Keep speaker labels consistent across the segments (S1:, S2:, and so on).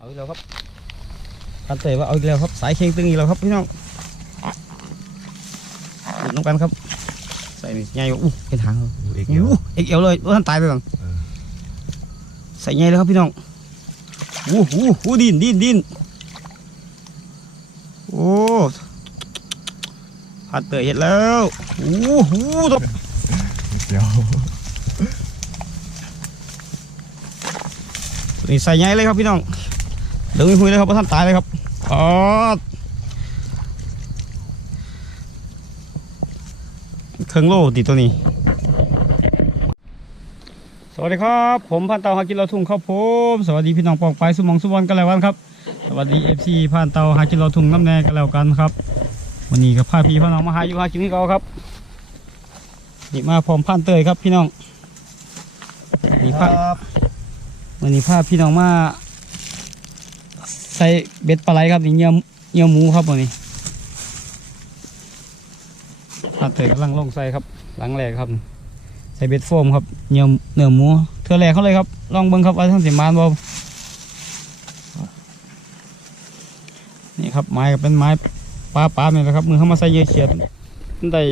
S1: เอาอีกแล้วครับพันเตยว่าเอาอีกแล้วครับสายเค็งตึงอีกแล้วครับพี่น้องหลุดน้ำกันครับใส่นี่ใหญ่กว่าอู้เป็นทางครับ
S2: เอก
S1: อู้เอ็กเอลเลยว่าท่านตายไปก่อน
S2: เออ
S1: ใส่ใหญ่เลยครับพี่น้องอู้หูหูดินดินดินโอ้พันเตยเห็ดแล้วอู้หูตบ
S2: เดี๋ยว
S1: นี่ใส่ใหญ่เลยครับพี่น้องเดินหุยเลยครับว่าท่านตายเลยครับอ๋อเครื่องโลติดตัวนี้ สวัสดีครับ ผมพันเตาหากินเราทุ่งครับผมสวัสดีพี่น้องปองไปสุมองสุวรรณกันแล้วกันครับ สวัสดีเอฟซีพันเตาหากินเราทุ่งน้ำแน่กันแล้วกันครับ วันนี้กับพาพี่พี่น้องมาหาอยู่หากินที่เขาครับนี่มาพร้อมพันเตยครับพี่น้องนี่พาวันนี้พาพี่น้องมา ใส่เบ็ดปลาไหลครับนี่เนื้อเนื้อหมูครับวันนี้พาเตยกำลังลงใส่ครับ หลังแรกครับ ใส่เบ็ดโฟมครับเนื้อเนื้อหมูเทือแรกเขาเลยครับลองเบิ้งครับว่าทั้งสิมานบ่นี่ครับไม้ก็เป็นไม้ปลาปลาเนี่ยแหละครับมือเข้ามาใส่เหยื่อเขียดมันได้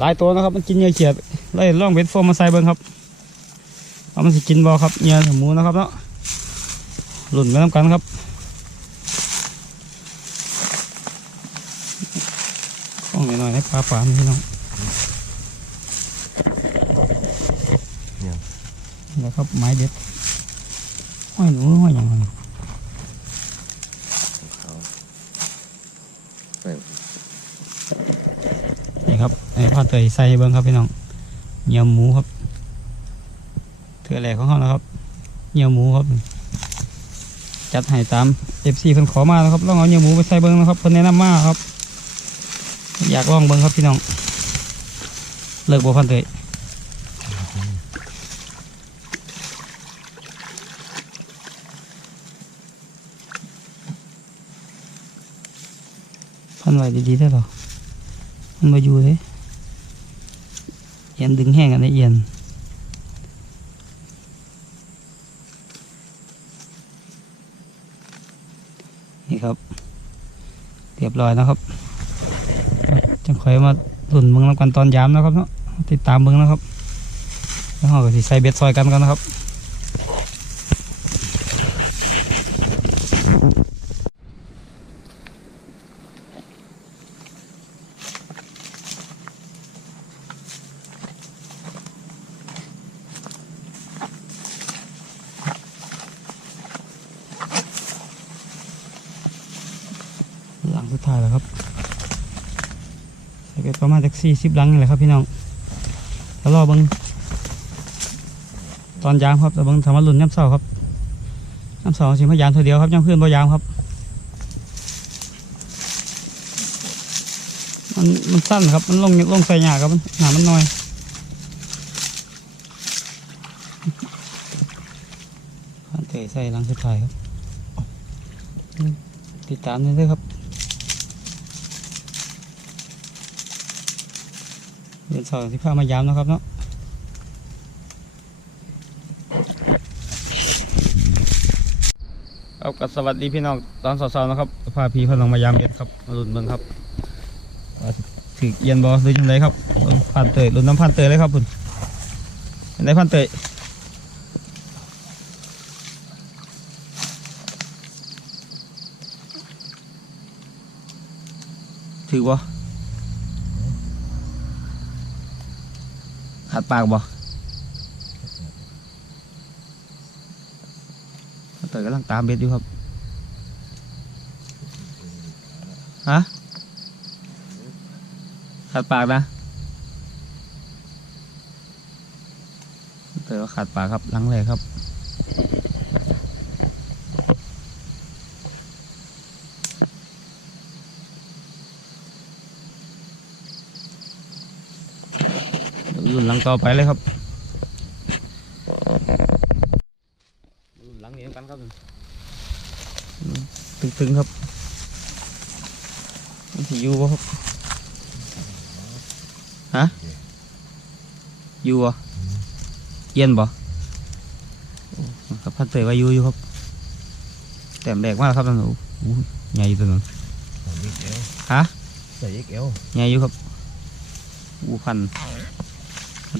S1: หลายตัวนะครับ มันกินเหยื่อเขียดเลยลองเบ็ดโฟมมาใส่เบิ้งครับเอามันสิกินบอครับเนื้อหมูนะครับเนาะหลุ่นไปน้ำกันครับต้องหน่อยๆให้ ปลาปลามันพี่น้องนี่แหละครับไม้เด็ดห้อยหนูห้อยอย่างไรนี่ครับไอ้พ่อเตยใส่เบิ้งครับพี่น้องเนื้อหมูครับเถื่อแหลกของเขานะครับเนื้อหมูครับจัดให้ตามเอฟซีเพิ่นขอมานะครับลองเอาเนื้อหมูไปใส่เบิ้งนะครับเพิ่นแนะนำมาครับ อยากลองเบิ้งครับพี่น้อง เลิกบ่พันเตยพันไว้ดีๆได้หรอมันมาอยู่เลยเอียนดึงแห้งกันได้เอียนนี่ครับ เรียบร้อยนะครับ จังคอยมาหลุนเมืองน้ำกันตอนยามนะครับเนาะติดตามเมืองนะครับแล้วเราก็สิใส่เบ็ดซอยกันกันนะครับหลังสุดท้ายแล้วครับ ใส่ไประมาณจากสี่สิบหลังนี่แหละครับพี่น้องแล้วรอบิงตอนยามครับแต่บิงทำมาลุ่นน้ำเสาครับน้ำเสาสิมายามเท่าเดียวครับย่ำเพื่อนบ่ยามครับ มันมันสั้นครับมันลงลงใส่หยาครับมันหนามันน้อยผ่านเตะใส่หลังสุดท้ายครับ ติดตามนี่ด้วยครับ เดือนสองที่พามายามนะครับเนาะเอากับสวัสดีพี่น้องตอนสาวๆนะครับพาพี่พื่องมายามเย็นครับมาลุ้นเบิ่งครับถือเย็นบอหรือจังไรครับเบิ่งผ่านเตยลุ้นน้ำผ่านเตยเลยครับคุณเป็นไรผ่านเตยถือบ่ขาดปากบ่เตยกำลังตามเบ็ดอยู่ครับ ฮะขาดปากนะเตยว่าขาดปากครับหลังเลยครับ เดี๋ยวรุ่นห ลังต่อไปเลยครับรุ่นหลังนี้กันครับอืมตึงๆครับมันสิอยู่บ่ครับฮะอยู่บ่เย็นบ่โอ้ครับพันเตยว่าอยู่อยู่ครับแต้มแรกมากครับท่านผู้อู้ใหญ่อยู่ตัวนั้น
S2: ใส่ XL
S1: ฮะ
S2: ใส่ XL
S1: ใหญ่อยู่ครับอู้พันมัน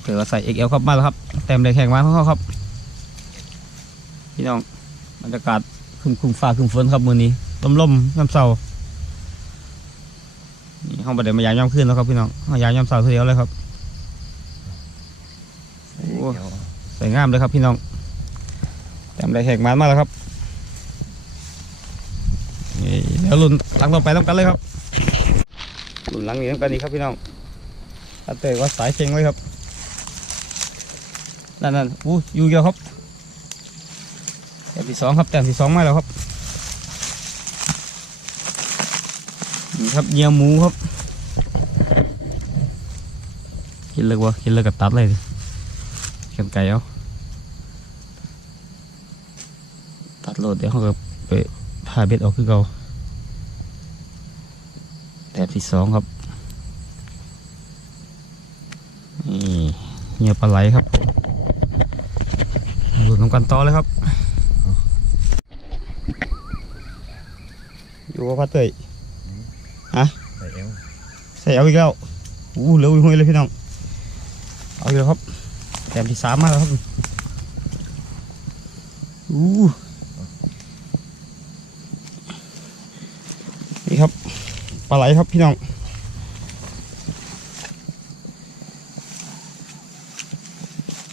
S1: เกิดว่าใส่ XL ครับมาแล้วครับแต้มแรกแข่งมาเขาครับ พี่น้องบรรยากาศครึมครึมฟ้าครึมฝนครับมือนี้ลมลมน้ำเศร้านี่ห้องบันไดมายามย่ำขึ้นแล้วครับพี่น้องห้องยามย่ำเศร้าเทีเดียวเลยครับ
S2: ใส่
S1: โอ้
S2: XL
S1: สวยงามเลยครับพี่น้องแต้มแรกแข่งมามาแล้วครับนี่แล้วลุ้นลังต่อไปต้องกันเลยครับลุ้นลังนี้ต้องกันอีกครับพี่น้องเตะว่าสายเชงไว้ครับ นั่นนั่นอู้อยู่เยอะครับแต้มที่สองครับแต้มที่สองมาแล้วครับนี่ครับเยี่ยหมูครับกินเลยว่กินเลยกับตัดเลยดิเข็มไก่เอาตัดโหลดเดี๋ยวเขาก็ไปพาเบ็ดออกคือเก่าแต้มที่สองครับนี่เงียปลาไหลครับ ลุดน้ำกันต่อเลยครับ อยู่กับพัดเตย
S2: ใส่ L
S1: ใส่เอาอีกแล้วอู้เหลืออุ้ยๆเลยพี่น้องเอาอีกแล้วครับแต้มที่สามมาแล้วครับอู้นี่ครับปลาไหลครับพี่น้อง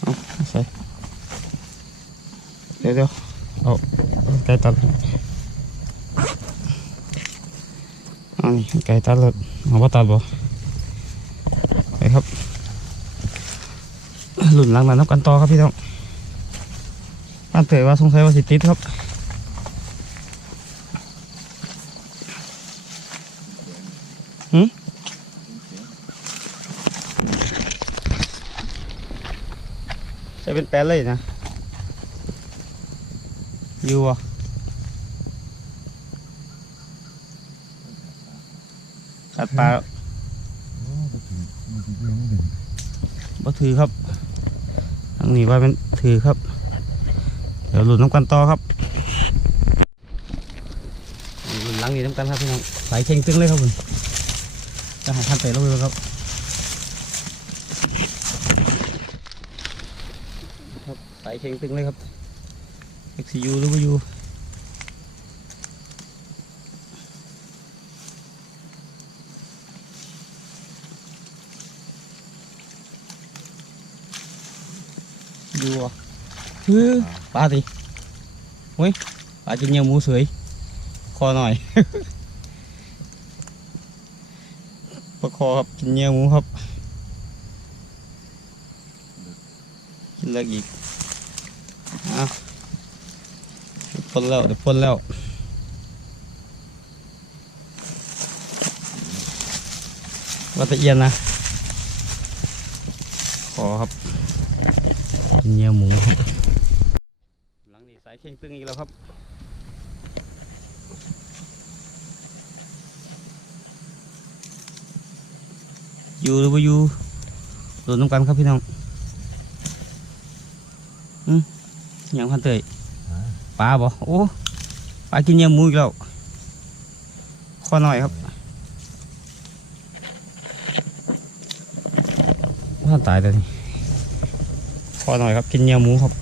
S1: เอาใส่ เดี๋ยวเดี๋ยวเอาเอาไก่ตัดเอานี่ไก่ตัดเลยเอาว่าตัดบ่ไปครับหลุนหลังนั้นนับกันต่อครับพี่น้องบ้านเตยว่าสงสัยว่าสิติดครับจะเป็นแปลนเลยนะ อยู่อะตัดปลา
S2: โอ้ก็ถือมันถือยังไม่ดึง
S1: บ่ถือครับทางนี้ว่าเป็นถือครับ เดี๋ยวหลุดน้ำกันต่อครับหลุดหลังนี้น้ำกันครับพี่น้องสายเข่งตึงเลยครับผมจะหาท่านเตะลงเลยครับครับสายเข่งตึงเลยครับ XCU หรือว่ายูยูอะฮือปลาสิเฮ้ยปลากินเนื้อหมูเสยคอหน่อยปลาคอครับกินเนื้อหมูครับกินเลิกอีกอะเดี๋ยว พ่นแล้วเดี๋ยวพ่นแล้วว่าตะเอียนนะ ขอครับกินเนื้อหมูครับหลังนี้สายเข่งตึงอีกแล้วครับอยู่หรือว่าอยู่โดนน้ำกันครับพี่น้องอืมหยังพันเตย ปลาบ่โอ้ปลากินเยี่ยมหมูอีกแล้วข้อหน่อยครับว่าตายแต่นี่ข้อหน่อยครับกินเยี่ยมหมูครับ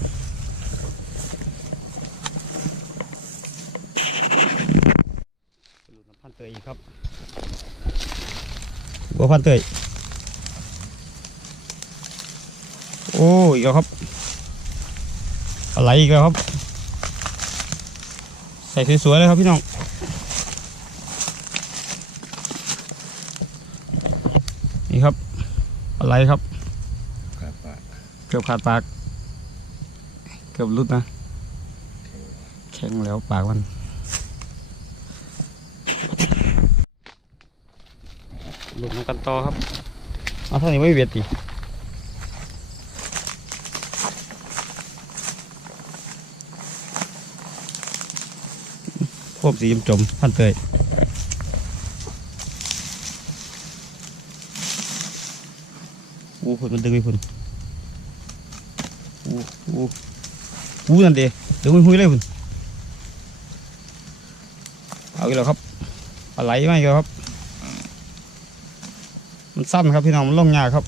S1: หลุดน้ำพันเตยอีกครับบัวพันเตยโอ้ยอีกแล้วครับอะไรอีกแล้วครับ ใส่สวยๆเลยครับพี่น้องนี่ครับ อะไรครับ
S2: ครับปะ
S1: เกือบขาดปาก เกือบรุดนะ แข็งแล้วปากมันหลุดน้ำกันต่อครับเอาเท่านี้ไม่เบียดดิ พวกสีจมๆพันเตยอู้พุ่นมันดึงไปพุ่นอู้อู้อู้นั่นเดีเดี๋ยวมันหุยเลยพุ่นเอาอีกแล้วครับปลไหมาอีกครับ มันสั้นครับพี่น้องมันลงยาครับ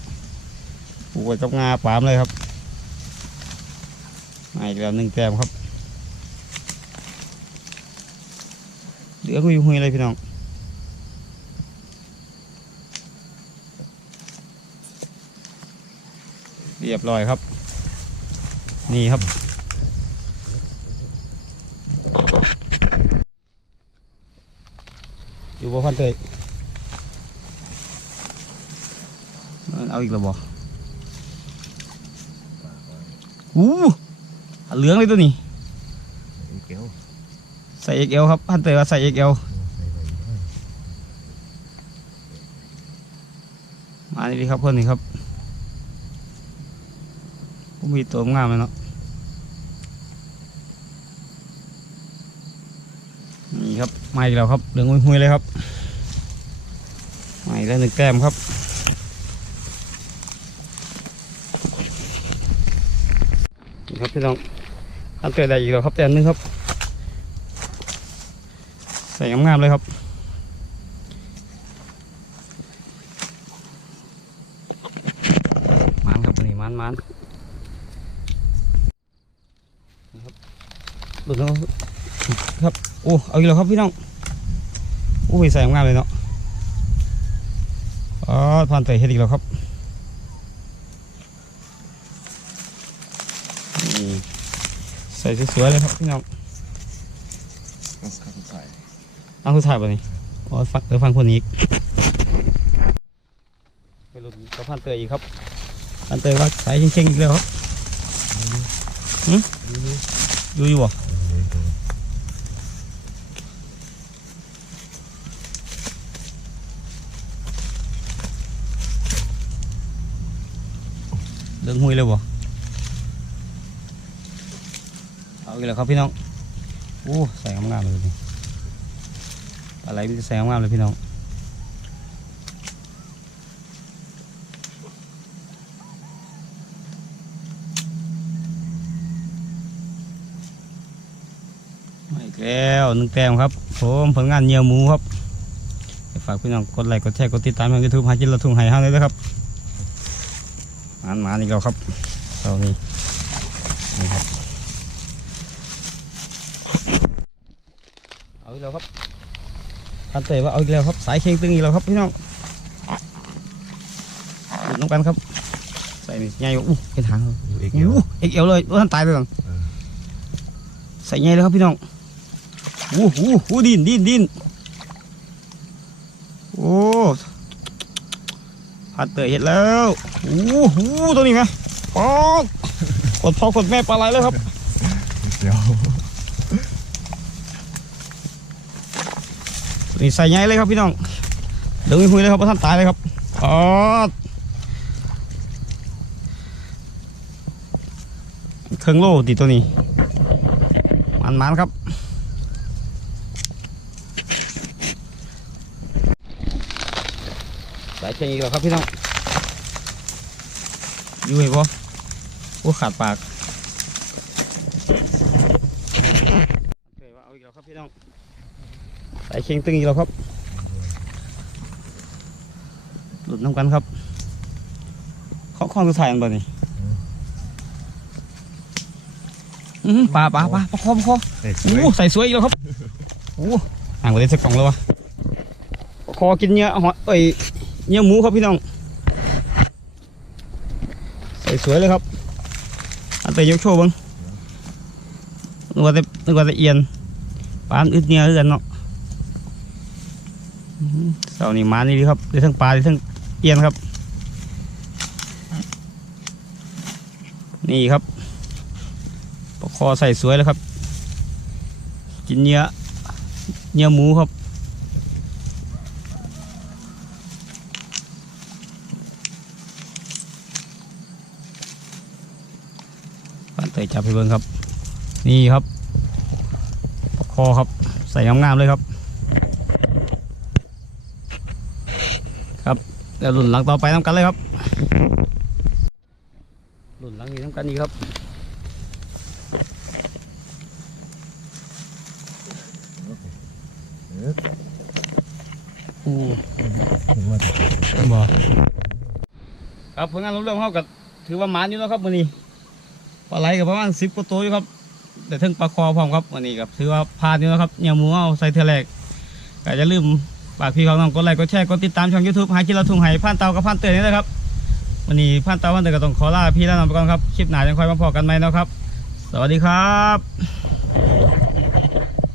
S1: ปลูกไว้กับงาปามเลยครับอีกแล้วหนึ่งแต้มครับ เหลือหุยหุยๆเลยพี่น้องเรียบร้อยครับ นี่ครับ อยู่บ่พันเตยเอาอีกแล้วบ่อู้เหลืองเลยตัวนี้ ใส่ XL ครับพันเตยว่าใส่ XL
S2: ใส่ไปได้
S1: มาดีครับเพื่อนนี่ครับผมมีตัวงามเลยเนาะนี่ครับมาอีกแล้วครับเหลืองหุยๆเลยครับมาอีกแล้วหนึ่งแต้มครับครับพี่น้องอันเตยได้อีกแล้วครับแต้มหนึงครับ ส่งามๆเลยครับ มันครับนี่มันมันครับหลุดแล้วครับโอ้เอาอีกแล้วครับพี่น้องโอ้ยใส่งามเลยเนาะอ๋อผ่านเตะเฮ็ดอีกแล้วครับใส่สวยๆเลยครับพี่น้อง
S2: ต้องขั บใส่
S1: เอาคือถ่ายไปนี่อ๋อฟังเดี๋ยวฟังคนนี้อีกไปหลุดกับพันเตยอีกครับพันเตยว่าสายเช่งๆอีกแล้วครับ
S2: ดูดู
S1: อยู่อยู่บ่
S2: เลยตัว
S1: เรื่องหุยเลยบ่เอาอีกแล้วครับพี่น้องโอ้ใส่งามๆเลยนี่ อะไรมันจะใส่งามเลยพี่น้องมาอีกแล้วหนึ่งแต้มครับผมผลงานเหนียวหมูครับฝากพี่น้องกดไลค์กดแชร์กดติดตามทางยูทูบหากินเราทุ่งไห้ห้าเลยนะครับหมานหมานอีกแล้วครับเรานี่นี่ครับเอาอีกแล้วครับ ทันเตยว่าเอาอีกแล้วครับสายเคียงตึงอีกแล้วครับพี่น้องหลุดลงกันครับ ใส่นี่ใหญ่กว่าอู้เป็นหางเลย
S2: ดูเอ็กเอล
S1: อู้เอ็กเอลเลยว่าท่านตายไปก่อน
S2: เออ
S1: ใส่ใหญ่เลยครับพี่น้องอู้หูหูดินดินดินโอ้พัดเตยเห็ดแล้วอู้หูตัวนี้ไหมปอกกดพ่อกดแม่ปลาไหลเลยครับ
S2: เดี๋ยว
S1: ตัว นี้ใส่ใหญ่เลยครับพี่น้องเดี๋ยวมีคุยเลยครับว่าท่านตายเลยครับปอกเทิงโลติดตัวนี้มันมันครับสายเชียงอีกแล้วครับพี่น้องอยู่ไหนบ่โอ้ขาดปากเคยว่าเอาอีกแล้วครับพี่น้อง สายเชียงตึงอีกแล้วครับ หลุดน้ำกันครับข้อข้องจะถ่ายมันบ่นี่อื้อหือปลาปลาปลาปลาคอปลาคอ
S2: ใส่ส
S1: โอ้
S2: วย
S1: ใส่สวยอีกแล้วครับโอ้ห่างไปได้สักกล่องแล้ววะคอกินเนื้อหอยเอ้ยเนื้อหมูครับพี่น้อง ใส่สวยเลยครับ อันแต่ยกโชว์เบ้างนึกว่าจะนึกว่าจะเอียนปลาอันอึดเนื้อเอือนเนาะอื้อหือ เสานี่มานี่ดีครับได้ทั้งปลาได้ทั้งเอียนครับ นี่ครับปลาคอใส่สวยเลยครับ กินเนื้อเนื้อหมูครับปานเตยจับให้เบิ่งครับ นี่ครับปลาคอครับ ใส่งามๆเลยครับ ครับเดี๋ยวหลุ่นหลังต่อไปน้ำกันเลยครับ หลุ่นหลังนี้น้ำกันอีกครับ
S2: เออ
S1: โอ้
S2: ผมว่าจะ
S1: บ่ครับผลงานรวมๆเขากับถือว่าหมานอยู่แล้วครับวันนี้ปลาไหลกับประมาณสิบกว่าตัวอยู่ครับ แต่ถึงปลาคอพร้อมครับวันนี้กับถือว่าผ่านอยู่แล้วครับเหนียวหมูเอาใส่เทอแรกก็อย่าลืม ฝากพี่เขาน้องกดไลค์กดแชร์กดติดตามช่องยูทูบหายคิดเราทุ่งหายผ่านเตากับผ่านเตือนนี่นะครับวันนี้ผ่านเตาผ่านเตือนก็ต้องขอลาพี่และน้องไปก่อนครับคลิปหน้ายังค่อยมาพอกันไหมนะครับ สวัสดีครับ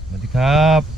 S2: สวัสดีครับ